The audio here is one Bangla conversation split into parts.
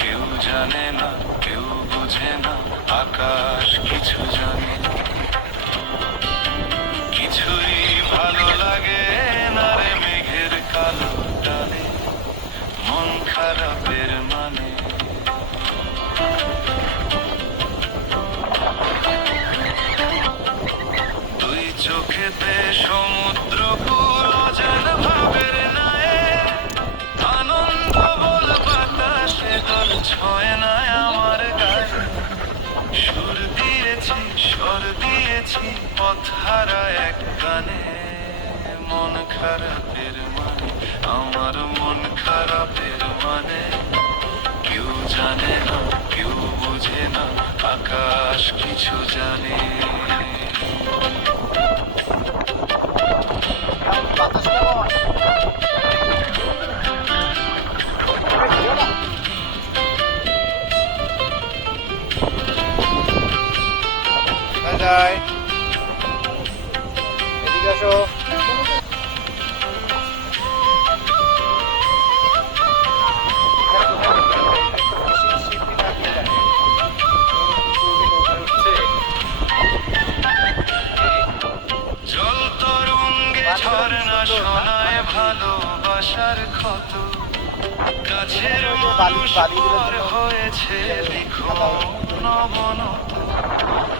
কেউ জানে না, কেউ বুঝে না, আকাশ কিছু জানে, কিছুই ভালো লাগে না রে মেঘের কালো টানে, মন খারাপের মানে। তুই চোখেতে সমুদ্র কুল অজানা ভাবের নায়ে, আনন্দ বল বাতাসে দল ছয় না আমার গায়ে। সুর দিয়েছি, স্বর দিয়েছি, পথ হারা এক গানে, মন খারাপের মানে, আমার মন খারাপের মানে। কেউ জানে না, কেউ বুঝে না, আকাশ কিছু জানে। এদিকে আসো। জল তরঙ্গে ঝর্ণা শোনায় ভালোবাসার ক্ষত, কাছের মানুষ পর হয়েছে লিখন অবনত,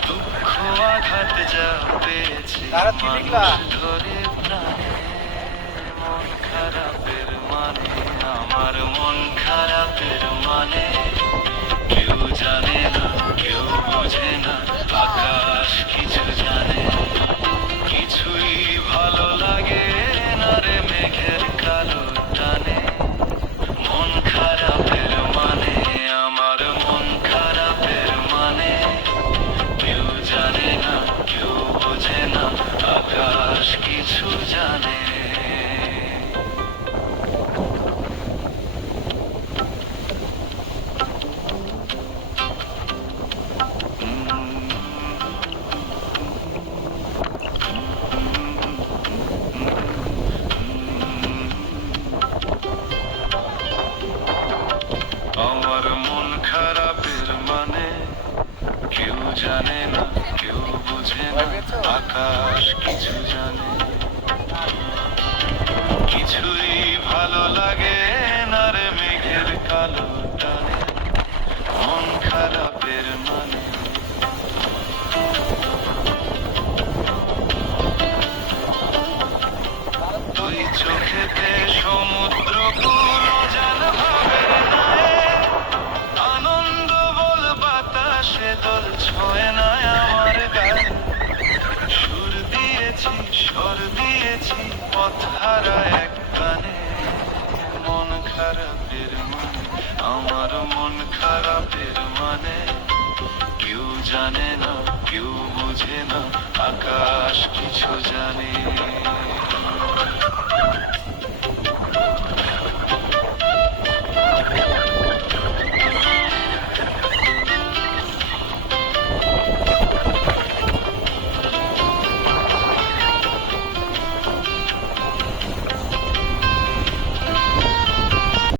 দুঃখ আঘাত যা পেয়েছে মানুষ ধরে প্রাণে, মন খারাপের মানে, আমার মন খারাপের মানে। কেউ জানে না, কেউ বোঝে না, আকাশ কিছু জানে, কিছুই ভালো লাগে না রে মেঘের কালো টানে, মন খারাপের মানে, আমার মন খারাপের মানে। কেউ জানে না, কেউ বোঝে না, আকাশ কিছু জানে। আমার মন খারাপের মানে, কেউ জানে না, কেউ বুঝে না, আকাশ কিছু জানে, কিছুই ভালো লাগে না রে মেঘের কালো টানে, মন খারাপের মানে। তুই চোখেতে সমুদ্র কুল অজানা ভাবের নায়ে, আনন্দ বল বাতাসে দল ছয় না আমার গায়ে। সুর দিয়েছি, স্বর দিয়েছি, পথ হারা এক গানে, মন খারাপের মানে, আমার মন খারাপের মানে। কেউ জানে না, কেউ বুঝে না, আকাশ কিছু জানে।